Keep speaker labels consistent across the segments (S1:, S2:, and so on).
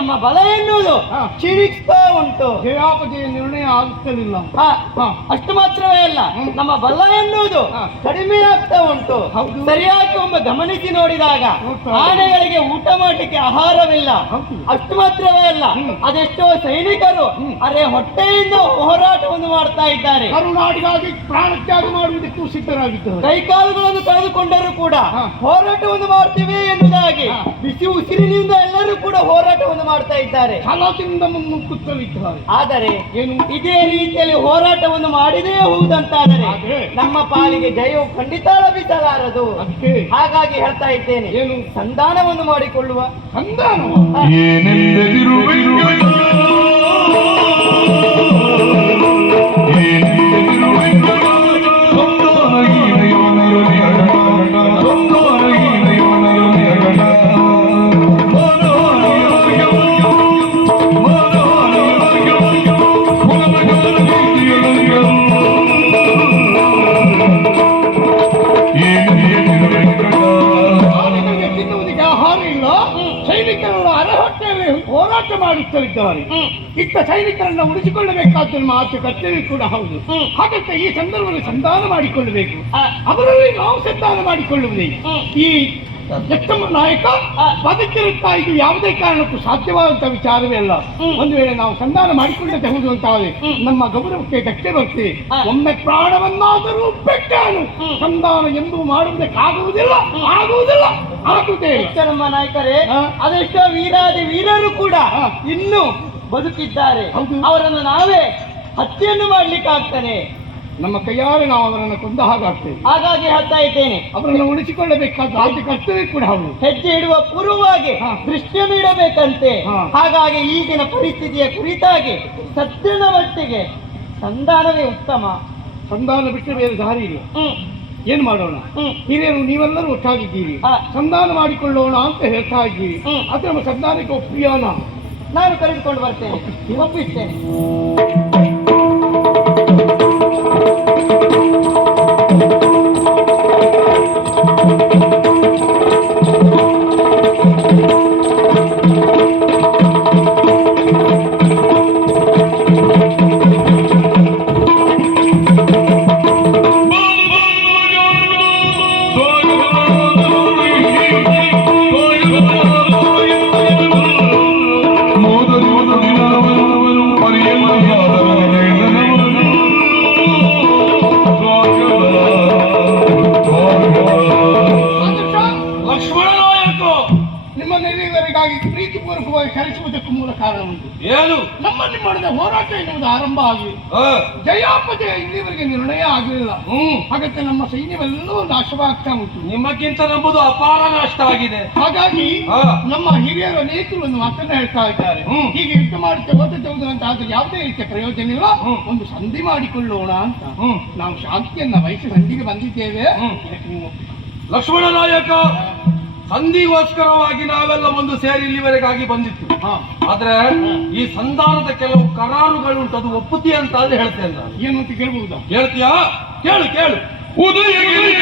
S1: ನಮ್ಮ ಬಲ ಎನ್ನುವುದು
S2: ಹಾ.
S1: ಉಂಟು.
S2: ಜಯಾಪತಿಯ ನಿರ್ಣಯ ಆಗುತ್ತಲಿಲ್ಲ.
S1: ಅಷ್ಟು ಮಾತ್ರವೇ ಅಲ್ಲ ನಮ್ಮ ಬಲ ಎನ್ನುವುದು ಕಡಿಮೆ ಆಗ್ತಾ ಉಂಟು. ಸರಿಯಾಗಿ ಒಮ್ಮೆ ಗಮನಿಸಿ ನೋಡಿದಾಗ ಆನೆಗಳಿಗೆ ಊಟ ಮಾಡಲಿಕ್ಕೆ ಆಹಾರವಿಲ್ಲ. ಅಷ್ಟು ಮಾತ್ರವೇ ಅಲ್ಲ. ಅದೆಷ್ಟೋ ಸೈನಿಕರು. ಅರೆ ಹೊಟ್ಟೆಯಿಂದ ಹೋರಾಟವನ್ನು ಮಾಡ್ತಾ ಇದ್ದಾರೆ.
S2: ಕರುನಾಡಿಗಾಗಿ ಪ್ರಾಣತ್ಯಾಗ ಮಾಡುವುದಕ್ಕೂ ಸಿದ್ಧರಾಗಿದ್ದರು.
S1: ಕೈಕಾಲುಗಳನ್ನು ಕಳೆದುಕೊಂಡರೂ ಕೂಡ ಹೋರಾಟವನ್ನು ಮಾಡ್ತೀವಿ
S2: ಎಂಬುದಾಗಿ.
S1: ಬಿಸಿ ಉಸಿರಿನಿಂದ ಎಲ್ಲರೂ ಕೂಡ ಹೋರಾಟವನ್ನು ಮಾಡ್ತಾ ಇದ್ದಾರೆ.
S2: ಛಲದಿಂದ ಮುನ್ನುಗ್ಗುತ್ತಲಿದ್ದಾರೆ
S1: ಆದರೆ
S2: ಏನು?
S1: ಇದೇ ರೀತಿಯಲ್ಲಿ ಹೋರಾಟವನ್ನು ಮಾಡಿದೇ ಹೋಗುದಂತಾದರೆ
S2: ಆದ್ರೆ?
S1: ನಮ್ಮ ಪಾಲಿಗೆ ಜಯವು ಖಂಡಿತ ಲಭಿಸಲಾರದು. ಹಾಗಾಗಿ ಹೇಳ್ತಾ ಇದ್ದೇನೆ
S2: ಏನು?
S1: ಸಂಧಾನವನ್ನು ಮಾಡಿಕೊಳ್ಳುವ.
S2: ಸಂಧಾನ ಮಾಡುತ್ತಲಿದ್ದಾರೆ ಇತ್ತ ಸೈನಿಕರನ್ನ ಉಳಿಸಿಕೊಳ್ಳಬೇಕಾದ ಮಾತು ಕರ್ತವ್ಯ ಕೂಡ ಹೌದು. ಹಾಗಂತ ಈ ಸಂದರ್ಭದಲ್ಲಿ ಸಂಧಾನ ಮಾಡಿಕೊಳ್ಳಬೇಕು. ಅವರಲ್ಲಿ ನಾವು ಸಂಧಾನ ಮಾಡಿಕೊಳ್ಳುವುದೇ. ಈ ಎತ್ತಮ್ಮ ನಾಯಕ. ಬದುಕಿರುತ್ತಾ ಇದು ಯಾವುದೇ ಕಾರಣಕ್ಕೂ ಸಾಧ್ಯವಾದಂತ ವಿಚಾರವೇ ಅಲ್ಲ. ಒಂದು ವೇಳೆ ನಾವು ಸಂಧಾನ ಮಾಡಿಕೊಳ್ಳದೆ ಹೌದು ಅಂತ
S1: ಹ್ಮ್.
S2: ನಮ್ಮ ಗೌರವಕ್ಕೆ ಧಕ್ಕೆ ಬರ್ತದೆ
S1: ಆ.
S2: ಒಮ್ಮೆ ಪ್ರಾಣವನ್ನಾದರೂ ಬೆಟ್ಟಾನು. ಸಂಧಾನ ಎಂದು ಮಾಡುವುದಕ್ಕಾಗುವುದಿಲ್ಲ ಆಗುವುದಿಲ್ಲ ಆಗುವುದೇ
S1: ನಮ್ಮ ನಾಯಕರೇ. ಅದೆಷ್ಟೋ ವೀರಾದಿ ವೀರರು ಕೂಡ. ಇನ್ನು ಬದುಕಿದ್ದಾರೆ. ಅವರನ್ನು ನಾವೇ ಹತ್ಯೆಯನ್ನು ಮಾಡ್ಲಿಕ್ಕೆ ಆಗ್ತಾನೆ
S2: ನಮ್ಮ ಕೈಯಾರೆ ನಾವು ಅವರನ್ನು ಕೊಂದ ಹಾಗಾಗ್ತೇವೆ
S1: ಹಾಗಾಗಿ ಹೇಳ್ತಾ ಇದ್ದೇನೆ.
S2: ಅವರನ್ನು ಉಳಿಸಿಕೊಳ್ಳಬೇಕಾದ ಆದ್ಯ ಕರ್ತವ್ಯ ಕೂಡ ಹೌದು
S1: ಹೆಜ್ಜೆ ಇಡುವ ಪೂರ್ವವಾಗಿ ದೃಷ್ಟಿ
S2: ನೀಡಬೇಕಂತೆ.
S1: ಹಾಗಾಗಿ ಈಗಿನ ಪರಿಸ್ಥಿತಿಯ ಕುರಿತಾಗಿ ಸದ್ಯದ ಮಟ್ಟಿಗೆ ಸಂಧಾನವೇ ಉತ್ತಮ.
S2: ಸಂಧಾನ ಬಿಟ್ಟರೆ ಬೇರೆ ದಾರಿ ಇಲ್ಲ. ಏನ್ ಮಾಡೋಣ? ಹಿರಿಯರು ನೀವೆಲ್ಲರೂ ಒಟ್ಟಾಗಿದ್ದೀರಿ. ಸಂಧಾನ ಮಾಡಿಕೊಳ್ಳೋಣ ಅಂತ ಹೇಳ್ತಾ ಇದ್ದೀರಿ. ಅದು ನಮ್ಮ ಸಂಧಾನಕ್ಕೆ ಒಪ್ಪಿಯೋಣ
S1: ನಾನು ಕರೆದುಕೊಂಡು ಬರ್ತೇನೆ. ಒಪ್ಪಿಸ್ತೇನೆ.
S2: ಕಾರಣ ಉಂಟು.
S3: ಏನು?
S2: ನಮ್ಮಲ್ಲಿ ಮಾಡಿದ ಹೋರಾಟ ಎನ್ನುವುದು ಆರಂಭ ಆಗಿ ಜಯಾಪಜಯ ಇಲ್ಲಿವರೆಗೆ ನಿರ್ಣಯ ಆಗಲಿಲ್ಲ
S3: ಹ್ಮ್.
S2: ಹಾಗಂತೆ ನಮ್ಮ ಸೈನ್ಯವೆಲ್ಲವೂ ನಾಶವಾಗ್ತಾ ಉಂಟು.
S3: ನಿಮ್ಮಕ್ಕಿಂತ ನಮ್ಮದು ಅಪಾರ ನಷ್ಟ ಆಗಿದೆ.
S2: ಹಾಗಾಗಿ ನಮ್ಮ ಹಿರಿಯರ ನೇತೃ ಒಂದು ಮಾತನ್ನ ಹೇಳ್ತಾ ಇದ್ದಾರೆ. ಹೀಗೆ ಯುದ್ಧ ಮಾಡುತ್ತೆ ಹೋದದ್ದು ಅಂತ ಆದ್ರೆ ಯಾವುದೇ ರೀತಿಯ ಪ್ರಯೋಜನ ಇಲ್ಲ. ಒಂದು ಸಂಧಿ ಮಾಡಿಕೊಳ್ಳೋಣ ಅಂತ.
S3: ಹ್ಮ್.
S2: ನಾವು ಶಾಂತಿಯನ್ನ ವಹಿಸಿ ಸಂಧಿಗೆ ಬಂದಿದ್ದೇವೆ.
S3: ಲಕ್ಷ್ಮಣ ನಾಯಕ ಸಂಧಿಗೋಸ್ಕರವಾಗಿ ನಾವೆಲ್ಲ ಒಂದು ಸೇರಿ ಇಲ್ಲಿವರೆಗಾಗಿ ಬಂದಿತ್ತು. ಆದ್ರೆ ಈ ಸಂಧಾನದ ಕೆಲವು ಕರಾರುಗಳುಂಟು ಅದು ಒಪ್ಪುತ್ತಿ ಅಂತ ಆದ್ರೆ ಹೇಳ್ತೇನೆ ನಾನು.
S2: ಏನಂತ ಕೇಳ್ಬಹುದಾ
S3: ಹೇಳ್ತೀಯಾ? ಕೇಳು ಕೇಳು. ಉದಯಗಿರಿ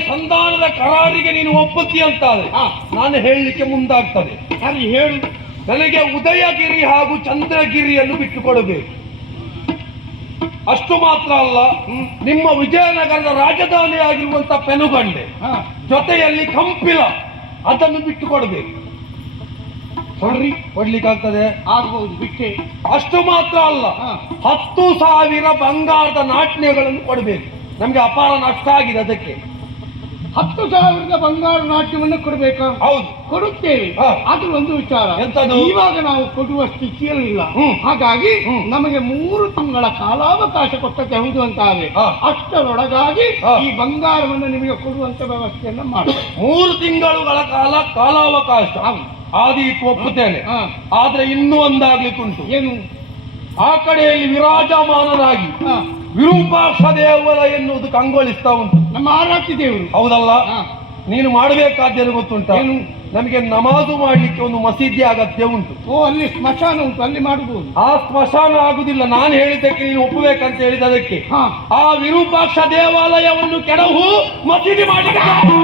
S3: ಸಂಧಾನದ ಕರಾರಿಗೆ ನೀನು ಒಪ್ಪತ್ತಿ ಅಂತಾದ್ರೆ. ನಾನು ಹೇಳಲಿಕ್ಕೆ ಮುಂದಾಗ್ತದೆ.
S2: ಸರಿ ಹೇಳು.
S3: ನನಗೆ ಉದಯಗಿರಿ ಹಾಗೂ ಚಂದ್ರಗಿರಿಯನ್ನು ಬಿಟ್ಟುಕೊಡಬೇಕು. ಅಷ್ಟು ಮಾತ್ರ ಅಲ್ಲ ನಿಮ್ಮ ವಿಜಯನಗರದ ರಾಜಧಾನಿ ಆಗಿರುವಂತ ಪೆನುಗಂಡೆ ಜೊತೆಯಲ್ಲಿ ಕಂಪಿಲ ಅದನ್ನು ಬಿಟ್ಟು ಕೊಡಬೇಕು
S2: ಸರಿ
S3: ಕೊಡ್ಲಿಕ್ಕಾಗ್ತದೆ?
S2: ಆಗ್ಬಹುದು ಬಿಟ್ಟೆ.
S3: ಅಷ್ಟು ಮಾತ್ರ ಅಲ್ಲ. ಹತ್ತು ಸಾವಿರ ಬಂಗಾರದ ನಾಟ್ಯಗಳನ್ನು ಕೊಡಬೇಕು. ನಮ್ಗೆ ಅಪಾರ ನಷ್ಟ ಆಗಿದೆ ಅದಕ್ಕೆ.
S2: ಹತ್ತು ಸಾವಿರದ ಬಂಗಾರ ನಾಟ್ಯವನ್ನು ಕೊಡಬೇಕಾ
S3: ಹೌದು
S2: ಕೊಡುತ್ತೇವೆ. ಅದು ಒಂದು ವಿಚಾರ? ಇವಾಗ ನಾವು ಕೊಡುವ ಸ್ಥಿತಿಯಲ್ಲಿಲ್ಲ. ಹಾಗಾಗಿ. ನಮಗೆ ಮೂರು ತಿಂಗಳ ಕಾಲಾವಕಾಶ ಕೊಟ್ಟಕ್ಕೆ ಹೌದು ಅಂತ ಆದ್ರೆ. ಅಷ್ಟರೊಳಗಾಗಿ ಈ ಬಂಗಾರವನ್ನು ನಿಮಗೆ ಕೊಡುವಂತ ವ್ಯವಸ್ಥೆಯನ್ನ ಮಾಡಿ
S3: ಮೂರು ತಿಂಗಳುಗಳ ಕಾಲ ಕಾಲಾವಕಾಶ
S2: ಆದಿ
S3: ಆದೀತು ಒಪ್ಪುತ್ತೇನೆ. ಆದ್ರೆ ಇನ್ನೂ ಒಂದಾಗ್ಲಿಕ್ಕುಂಟು
S2: ಏನು
S3: ಆ ಕಡೆಯಲ್ಲಿ
S2: ವಿರಾಜಮಾನರಾಗಿ.
S3: ವಿರೂಪಾಕ್ಷ ದೇವರ ಎನ್ನುವುದು ಕಂಗೊಳಿಸ್ತಾ ಉಂಟು.
S2: ನಮ್ಮ ಆರಾಧ್ಯ ದೇವರು.
S3: ಹೌದಲ್ಲ. ನೀನು ಮಾಡಬೇಕಾದ್ದೇನು ಗೊತ್ತುಂಟ?
S2: ಏನು?
S3: ನಮಗೆ ನಮಾಜು ಮಾಡಲಿಕ್ಕೆ ಒಂದು ಮಸೀದಿ ಅಗತ್ಯ ಉಂಟು.
S2: ಓ ಅಲ್ಲಿ ಸ್ಮಶಾನ ಉಂಟು ಅಲ್ಲಿ ಮಾಡಬಹುದು.
S3: ಆ ಸ್ಮಶಾನ ಆಗುದಿಲ್ಲ. ನಾನು ಹೇಳಿದ್ದಕ್ಕೆ ನೀನು ಒಪ್ಪಬೇಕಂತ ಹೇಳಿದ
S2: ಅದಕ್ಕೆ.
S3: ಆ ವಿರೂಪಾಕ್ಷ ದೇವಾಲಯವನ್ನು ಕೆಡವು ಮಸೀದಿ ಮಾಡಲಿಕ್ಕೆ.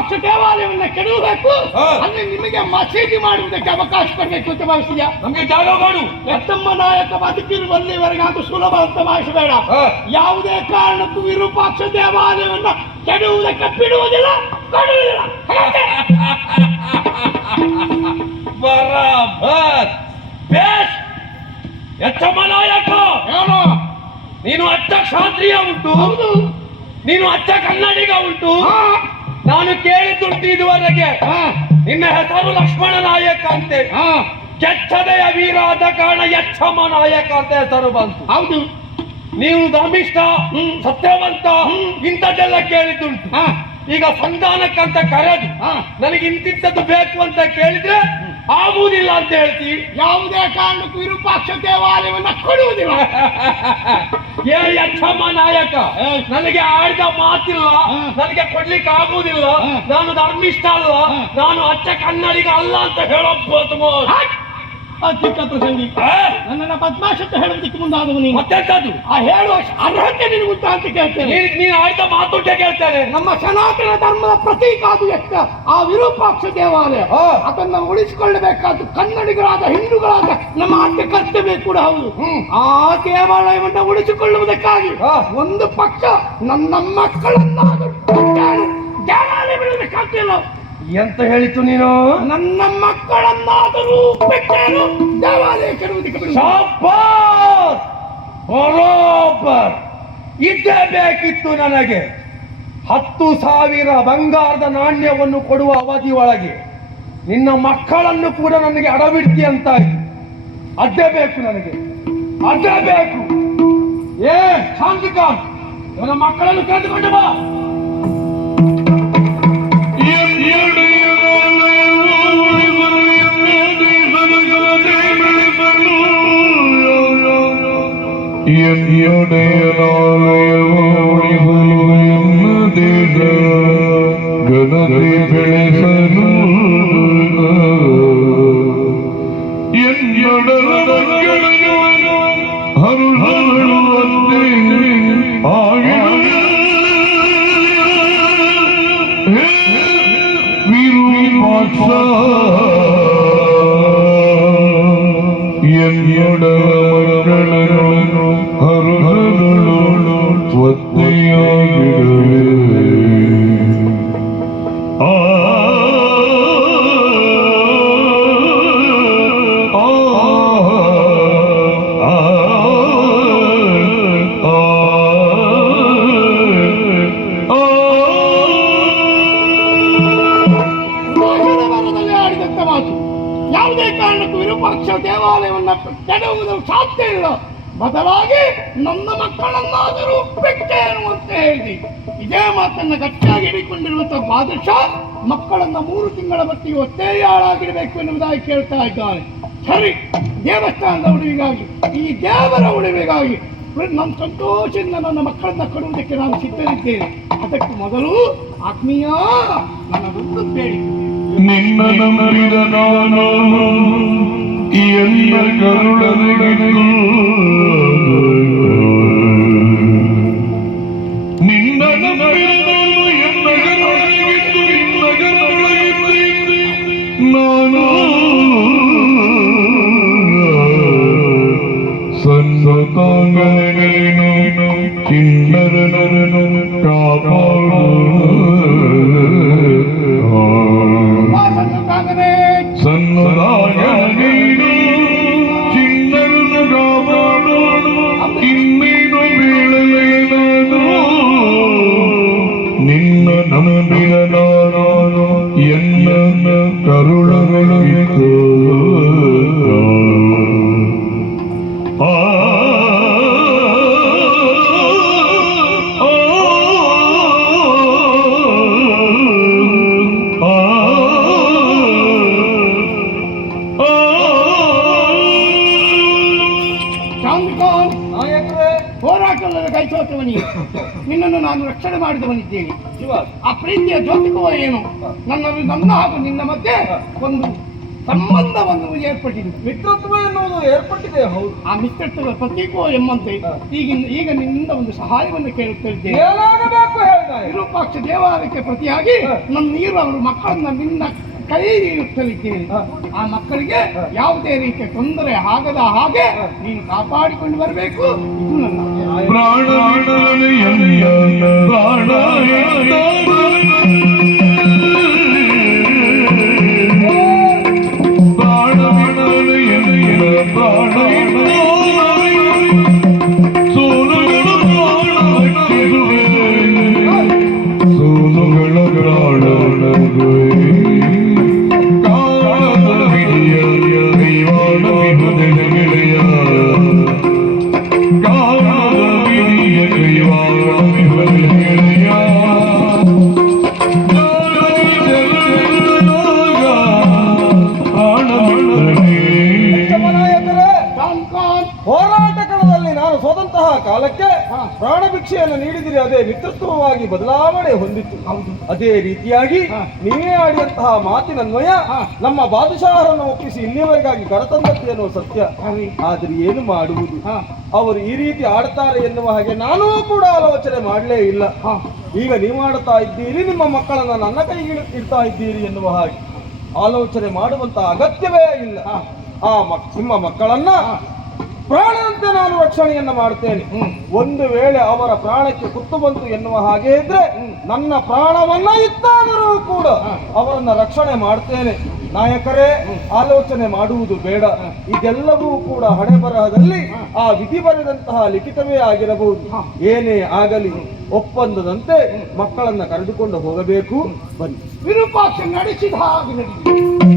S2: ವಿರೂಪಾಕ್ಷ ದೇವಾಲಯವನ್ನ ಕೆಡವಬೇಕು. ಅಲ್ಲಿ ನಿಮಗೆ ಮಸೀದಿ ಮಾಡುವುದಕ್ಕೆ ಅವಕಾಶ ಕೊಡಬೇಕು ಅಂತ ಭಾವಿಸಿದ್ಯಾ?
S3: ನಮಗೆ ಜಾಗ ಮಾಡು
S2: ಎತ್ತಮ್ಮ ನಾಯಕ ಬದುಕಿರುವಲ್ಲಿವರೆಗೆ ಅದು ಸುಲಭ ಅಂತ ಭಾವಿಸಬೇಡ. ಯಾವುದೇ ಕಾರಣಕ್ಕೂ ವಿರೂಪಾಕ್ಷ ದೇವಾಲಯವನ್ನ ಕೆಡುವುದಕ್ಕೆ ಬಿಡುವುದಿಲ್ಲ ಕೊಡುವುದಿಲ್ಲ. ಹಾಗೆ.
S3: ಬರಾಬರ್. ಬೇಸ್. ಎಚ್ಚಮ್ಮ ನಾಯಕ.
S2: ಏನು?
S3: ನೀನು ಅಚ್ಚ ಕ್ಷಾತ್ರಿಯ ಉಂಟು.
S2: ಹೌದು.
S3: ನೀನು ಅಚ್ಚ ಕನ್ನಡಿಗ ಉಂಟು. ನಾನು ಕೇಳಿದ್ದುಂಟು ಇದುವರೆಗೆ. ನಿನ್ನ ಹೆಸರು ಲಕ್ಷ್ಮಣ ನಾಯಕ ಅಂತೆ. ಕೆಚ್ಚದೆಯ ವೀರ ಆದ ಕಾರಣ ಯಕ್ಷಮ ನಾಯಕ ಅಂತ ಹೆಸರು ಬಂತು
S2: ಹೌದು
S3: ನೀವು ಧರ್ಮಿಷ್ಠ
S2: ಹ್ಮ್.
S3: ಸತ್ಯವಂತ. ಇಂಥದ್ದೆಲ್ಲ ಕೇಳಿದ್ದುಂಟು. ಈಗ ಸಂಧಾನಕ್ಕಂತ ಕರೆದು. ನನಗೆ ಇಂತಿಂತದ್ದು ಬೇಕು ಅಂತ ಕೇಳಿದ್ರೆ ಆಗುವುದಿಲ್ಲ ಅಂತ ಹೇಳ್ತಿ.
S2: ಯಾವುದೇ ಕಾರಣಕ್ಕೂ ವಿರೂಪಾಕ್ಷ ದೇವಾಲಯವನ್ನ ಕೊಡುವುದಿಲ್ಲ.
S3: ಏ ಯಕ್ಷಮ್ಮ ನಾಯಕ ನನಗೆ ಆಡಿದ ಮಾತಿಲ್ಲ ನನಗೆ ಕೊಡ್ಲಿಕ್ಕೆ ಆಗುವುದಿಲ್ಲ. ನಾನು ಧರ್ಮಿಷ್ಠ ಅಲ್ಲ. ನಾನು ಅಚ್ಚ ಕನ್ನಡಿಗ ಅಲ್ಲ ಅಂತ ಹೇಳಬಹುದು
S2: ಚಿಕ್ಕ ಪ್ರಸಂಗಿ. ನನ್ನನ್ನ ಅಂತ ಹೇಳೋದಕ್ಕೆ ಮುಂದಾದವು ನೀನು.
S3: ಮತ್ತೆಂತದ್ದು?
S2: ಆ ಹೇಳುವ ಅರ್ಹತೆ ನಿನಗುಂಟ ಅಂತ ಕೇಳ್ತೇನೆ.
S3: ನೀನು ಆಯ್ತ ಆಡಿದ ಮಾತುಂಟೆ ಕೇಳ್ತೇನೆ.
S2: ನಮ್ಮ ಸನಾತನ ಧರ್ಮದ ಪ್ರತೀಕ ಅದು ಎಷ್ಟ? ಆ ವಿರೂಪಾಕ್ಷ ದೇವಾಲಯ. ಅದನ್ನ ಉಳಿಸಿಕೊಳ್ಳಬೇಕಾದ್ದು ಕನ್ನಡಿಗರಾದ ಹಿಂದೂಗಳಾದ ನಮ್ಮ ಆದ್ಯ ಕರ್ತವ್ಯ ಕೂಡ ಹೌದು. ಆ ದೇವಾಲಯವನ್ನು ಉಳಿಸಿಕೊಳ್ಳುವುದಕ್ಕಾಗಿ. ಒಂದು ಪಕ್ಷ ನನ್ನ ಮಕ್ಕಳನ್ನ ದೇವಾಲಯ ಬಿಡುವುದಕ್ಕಾಗ್ತಿಲ್ಲ
S3: ಎಂತ ಹೇಳಿತು ನೀನು?
S2: ನನ್ನ ಮಕ್ಕಳನ್ನಾದರೂ
S3: ಶಾಬಾಸ್! ಬರೋಬ್ಬರ್! ಇದ್ದೇ ಬೇಕಿತ್ತು ನನಗೆ. ಹತ್ತು ಸಾವಿರ ಬಂಗಾರದ ನಾಣ್ಯವನ್ನು ಕೊಡುವ ಅವಧಿಯೊಳಗೆ ಒಳಗೆ. ನಿನ್ನ ಮಕ್ಕಳನ್ನು ಕೂಡ ನನಗೆ ಅಡಬಿಡ್ತಿ ಅಂತ ಅದೇ ಬೇಕು ನನಗೆ. ಅದೇ ಬೇಕು. ಏ ಶಾಂತಿಕಾಂತ್ ನನ್ನ ಮಕ್ಕಳನ್ನು ಕರೆದುಕೊಂಡು ಬಾ.
S2: and you, do you know? ನನ್ನ ಮಕ್ಕಳನ್ನಾದರೂ ಬಿಟ್ಟೇನು ಅಂತ ಹೇಳಿ. ಇದೇ ಮಾತನ್ನ ಗಟ್ಟಿಯಾಗಿ ಹಿಡಿಕೊಂಡಿರುವಂತಹ ಬಾದಶಾ ಮಕ್ಕಳನ್ನ ಮೂರು ತಿಂಗಳ ಮಟ್ಟಿಗೆ ಒತ್ತೇ ಹಾಳಾಗಿಡಬೇಕು ಎನ್ನುವುದಾಗಿ ಕೇಳ್ತಾ ಇದ್ದಾರೆ ಸರಿ, ದೇವಸ್ಥಾನದ ಉಳಿವಿಗಾಗಿ, ಈ ದೇವರ ಉಳಿವಿಗಾಗಿ ನನ್ನ ಸಂತೋಷದಿಂದ ನನ್ನ ಮಕ್ಕಳನ್ನ ಕೊಡುವುದಕ್ಕೆ ನಾನು ಸಿದ್ಧರಿದ್ದೇನೆ. ಅದಕ್ಕೆ ಮೊದಲು ಆತ್ಮೀಯ ನನ್ನದೊಂದು ಬೇಡಿ.
S4: ನಿನ್ನ ನಂಬಿದ ನಾನು ಎಲ್ಲ
S2: ರಕ್ಷಣೆ ಮಾಡಿದವನಿದ್ದೇನೆ ಆ ಪ್ರೀತಿಯ ಜೊತೆಗೋ ಏನು? ನನ್ನ ನನ್ನ ಹಾಗೂ ನಿನ್ನ ಮಧ್ಯೆ ಒಂದು ಸಂಬಂಧವನ್ನು ಏರ್ಪಟ್ಟಿದೆ.
S5: ಮಿತ್ರತ್ವ ಎನ್ನುವುದು ಏರ್ಪಟ್ಟಿದೆ ಹೌದು.
S2: ಆ ಮಿತ್ರತ್ವದ ಪ್ರತೀಕೋ ಎಂಬಂತೆ ಈಗ ಈಗ ನಿನ್ನಿಂದ ಒಂದು ಸಹಾಯವನ್ನು ಕೇಳುತ್ತಿದ್ದೇನೆ ವಿರೂಪಾಕ್ಷ ದೇವಾಲಯಕ್ಕೆ ಪ್ರತಿಯಾಗಿ ನನ್ನ ನೀರು ಅವರು ಮಕ್ಕಳನ್ನ ನಿನ್ನ ಕೈ ಕಲಿಕೆಯಿಂದ ಆ ಮಕ್ಕಳಿಗೆ ಯಾವುದೇ ರೀತಿಯ ತೊಂದರೆ ಆಗದ ಹಾಗೆ ನೀನು ಕಾಪಾಡಿಕೊಂಡು ಬರಬೇಕು. ಇದು ನನ್ನ
S4: ಪ್ರಾಣ. ಪ್ರಾಣ.
S5: ಕಾಲಕ್ಕೆ ಪ್ರಾಣ ಭಿಕ್ಷೆಯನ್ನು ನೀಡಿದಿರಿ ಅದೇ ಮಿತ್ರತ್ವವಾಗಿ ಬದಲಾವಣೆ ಹೊಂದಿತ್ತು ಅದೇ ರೀತಿಯಾಗಿ ನೀವೇ ಆಡಿದಂತಹ ಮಾತಿನನ್ವಯ ನಮ್ಮ ಬಾದಶಾಹರನ್ನು ಒಪ್ಪಿಸಿ ಇಲ್ಲಿವರೆಗಾಗಿ ಕರತಂದದ್ದು ಎನ್ನುವ ಸತ್ಯ. ಆದರೆ ಏನು ಮಾಡುವುದು? ಅವರು ಈ ರೀತಿ ಆಡ್ತಾರೆ ಎನ್ನುವ ಹಾಗೆ ನಾನೂ ಕೂಡ ಆಲೋಚನೆ ಮಾಡಲೇ ಇಲ್ಲ. ಈಗ ನೀವು ಆಡ್ತಾ ಇದ್ದೀರಿ ನಿಮ್ಮ ಮಕ್ಕಳನ್ನ ನನ್ನ ಕೈಗೆ ಇಡ್ತಾ ಇದ್ದೀರಿ ಎನ್ನುವ ಹಾಗೆ. ಆಲೋಚನೆ ಮಾಡುವಂತ ಅಗತ್ಯವೇ ಇಲ್ಲ. ಆ ಮಕ್ ನಿಮ್ಮ ಮಕ್ಕಳನ್ನ ಪ್ರಾಣದಂತೆ ನಾನು ರಕ್ಷಣೆಯನ್ನು ಮಾಡ್ತೇನೆ. ಒಂದು ವೇಳೆ ಅವರ ಪ್ರಾಣಕ್ಕೆ ಕುತ್ತು ಬಂತು ಎನ್ನುವ ಹಾಗೆ ಇದ್ರೆ ನನ್ನ ಪ್ರಾಣವನ್ನ ಇತ್ತಾದರೂ ಕೂಡ ಅವರನ್ನ ರಕ್ಷಣೆ ಮಾಡ್ತೇನೆ. ನಾಯಕರೇ, ಆಲೋಚನೆ ಮಾಡುವುದು ಬೇಡ. ಇದೆಲ್ಲವೂ ಕೂಡ ಹಣೆ ಬರಹದಲ್ಲಿ ಆ ವಿಧಿ ಬರೆದಂತಹ ಲಿಖಿತವೇ ಆಗಿರಬಹುದು. ಏನೇ ಆಗಲಿ ಒಪ್ಪಂದದಂತೆ ಮಕ್ಕಳನ್ನ ಕರೆದುಕೊಂಡು ಹೋಗಬೇಕು. ಬನ್ನಿ.
S2: ವಿರೂಪಾಕ್ಷ ನಡೆಸಿದ ಹಾಗೆ